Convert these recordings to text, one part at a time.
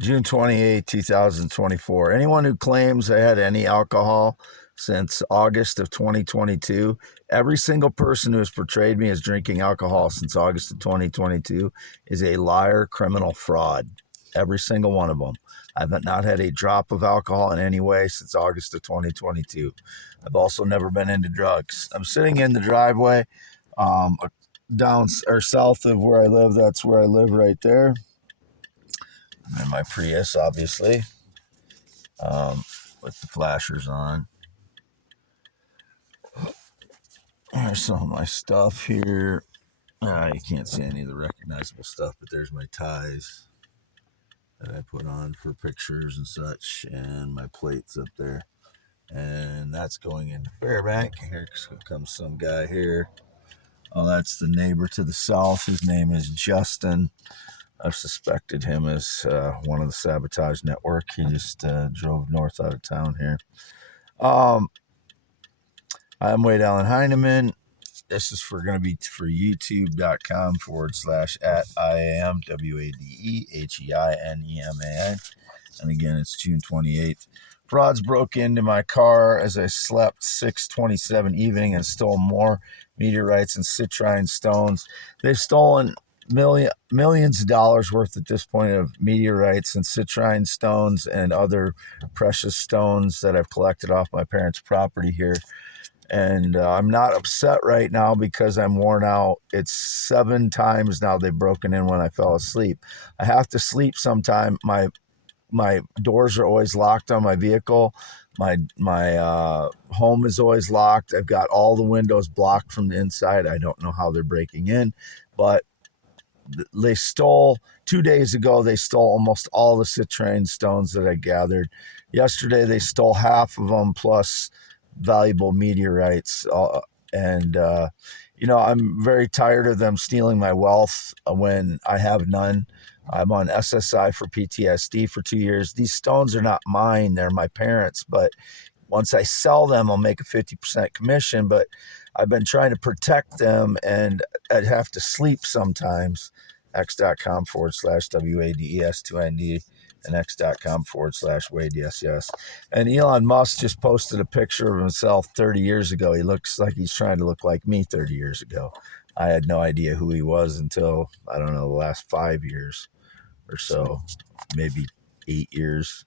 June 28, 2024. Anyone who claims I had any alcohol since August of 2022, every single person who has portrayed me as drinking alcohol since August of 2022 is a liar, criminal, fraud. Every single one of them. I've not had a drop of alcohol in any way since August of 2022. I've also never been into drugs. I'm sitting in the driveway down or south of where I live. That's where I live right there. I'm in my Prius, obviously, with the flashers on. There's some of my stuff here. You can't see any of the recognizable stuff, but there's my ties that I put on for pictures and such, and my plates up there. And that's going into Fairbank. Here comes some guy here. Oh, that's the neighbor to the south. His name is Justin. I've suspected him as one of the sabotage network. He just drove north out of town here. I'm Wade Allen Heineman. This is going to be for youtube.com/@IAMWADEHEINEMAN. And again, it's June 28th. Frauds broke into my car as I slept 6/27 evening and stole more meteorites and citrine stones. They've stolen millions of dollars worth at this point of meteorites and citrine stones and other precious stones that I've collected off my parents' property here. And I'm not upset right now because I'm worn out. It's 7 times now they've broken in when I fell asleep. I have to sleep sometime. My doors are always locked on my vehicle. My home is always locked. I've got all the windows blocked from the inside. I don't know how they're breaking in, but they stole 2 days ago. They stole almost all the citrine stones that I gathered. Yesterday, they stole half of them plus valuable meteorites. I'm very tired of them stealing my wealth when I have none. I'm on SSI for PTSD for 2 years. These stones are not mine. They're my parents. But once I sell them, I'll make a 50% commission. But I've been trying to protect them, and I'd have to sleep sometimes. x.com/WADES2ND and x.com/WadeSS. And Elon Musk just posted a picture of himself 30 years ago. He looks like he's trying to look like me 30 years ago. I had no idea who he was until, I don't know, the last 5 years or so, maybe 8 years.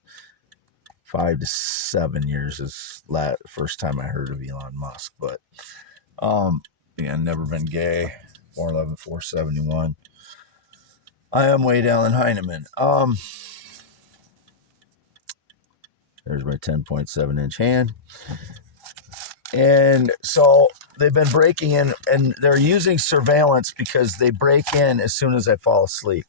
5 to 7 years is the first time I heard of Elon Musk. But never been gay. 411-471. I am Wade Allen Heineman. There's my 10.7-inch hand. And so they've been breaking in, and they're using surveillance because they break in as soon as I fall asleep.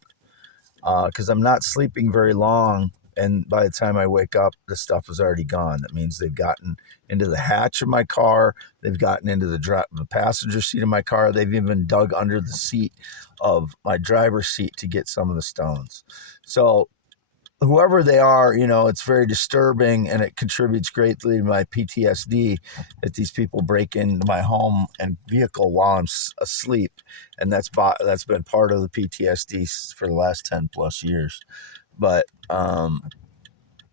Because I'm not sleeping very long, and by the time I wake up, the stuff is already gone. That means they've gotten into the hatch of my car. They've gotten into the passenger seat of my car. They've even dug under the seat of my driver's seat to get some of the stones. So whoever they are, it's very disturbing, and it contributes greatly to my PTSD that these people break into my home and vehicle while I'm asleep. And that's been part of the PTSD for the last 10 plus years. But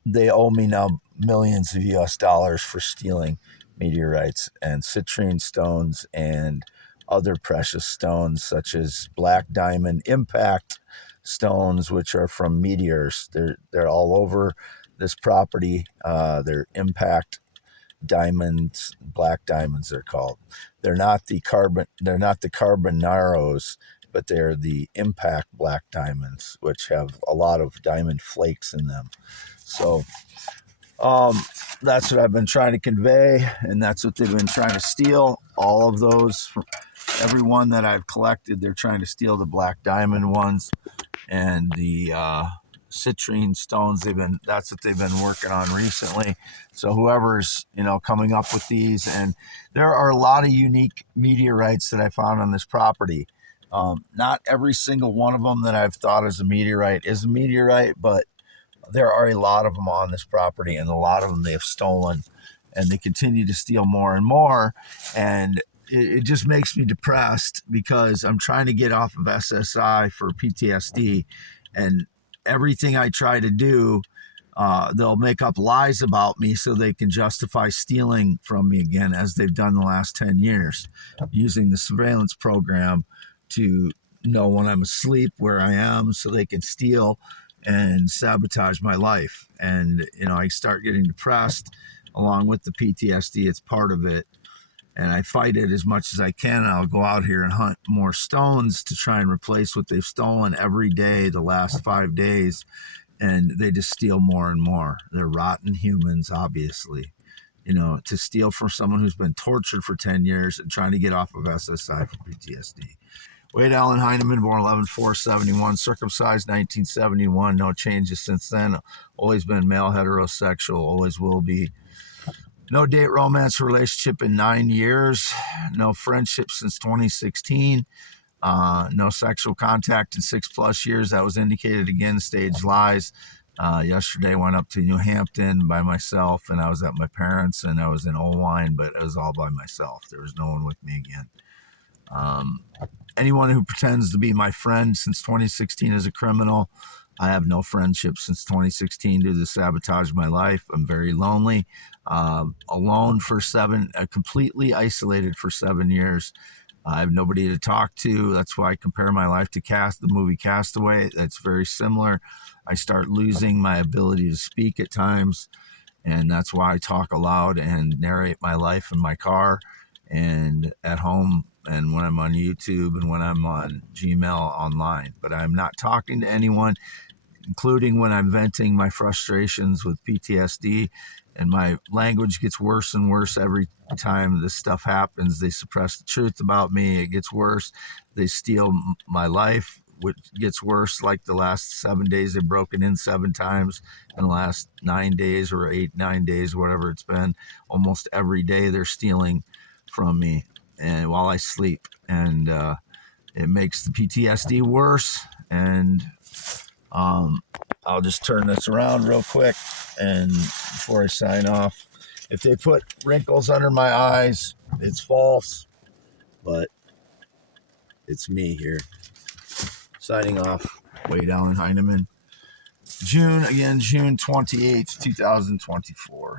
they owe me now millions of US dollars for stealing meteorites and citrine stones and other precious stones such as black diamond impact stones, which are from meteors. They're all over this property. They're impact diamonds, black diamonds they're called. They're not the carbonaros, but they're the impact black diamonds, which have a lot of diamond flakes in them. So that's what I've been trying to convey, and that's what they've been trying to steal. All of those, everyone that I've collected, they're trying to steal the black diamond ones and the citrine stones. That's what they've been working on recently. So whoever's coming up with these, and there are a lot of unique meteorites that I found on this property. Not every single one of them that I've thought is a meteorite, but there are a lot of them on this property, and a lot of them they have stolen, and they continue to steal more and more. And it just makes me depressed because I'm trying to get off of SSI for PTSD, and everything I try to do, they'll make up lies about me so they can justify stealing from me again, as they've done the last 10 years, using the surveillance program to know when I'm asleep where I am so they can steal and sabotage my life. And, I start getting depressed along with the PTSD. It's part of it. And I fight it as much as I can. I'll go out here and hunt more stones to try and replace what they've stolen every day the last 5 days. And they just steal more and more. They're rotten humans, obviously. To steal from someone who's been tortured for 10 years and trying to get off of SSI for PTSD. Wade Allen Heineman, born 11/4/71, circumcised 1971. No changes since then. Always been male, heterosexual, always will be. No date romance relationship in 9 years. No friendship since 2016. No sexual contact in 6+ years. That was indicated again, staged lies. Yesterday went up to New Hampton by myself, and I was at my parents', and I was in Owine, but it was all by myself. There was no one with me again. Anyone who pretends to be my friend since 2016 is a criminal. I have no friendship since 2016 due to sabotage my life. I'm very lonely, alone for completely isolated for 7 years. I have nobody to talk to. That's why I compare my life to the movie Castaway. That's very similar. I start losing my ability to speak at times, and that's why I talk aloud and narrate my life in my car and at home and when I'm on YouTube and when I'm on Gmail online. But I'm not talking to anyone, including when I'm venting my frustrations with PTSD, and my language gets worse and worse every time this stuff happens. They suppress the truth about me. It gets worse. They steal my life, which gets worse. Like the last 7 days, they've broken in 7 times. In the last 9 days or 9 days, whatever it's been, almost every day they're stealing from me and while I sleep. And it makes the PTSD worse. And I'll just turn this around real quick, and before I sign off, if they put wrinkles under my eyes, it's false, but it's me here. Signing off, Wade Allen Heineman. June 28th, 2024.